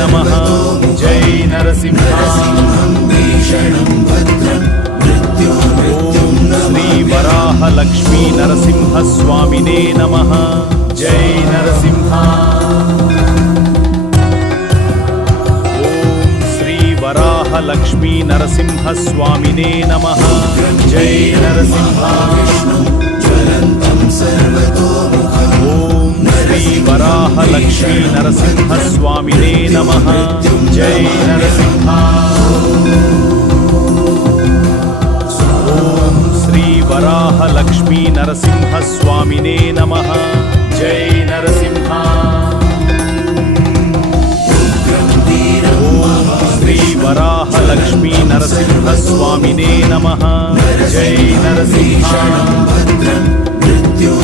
नमः जय नरसिंह श्री वराह लक्ष्मी नरसिंह स्वामिने नमः जय नरसिंह वराह लक्ष्मी नरसिंह स्वामिने नमः जय नरसिंह ओम श्री वराह लक्ष्मी नरसिंह स्वामिने नमः जय नरसिंह ओम श्री वराह लक्ष्मी नरसिंह स्वामिने नमः जय नरसिंह श्री वराह लक्ष्मी नरसिंह स्वामिने नमः जय नरसिंह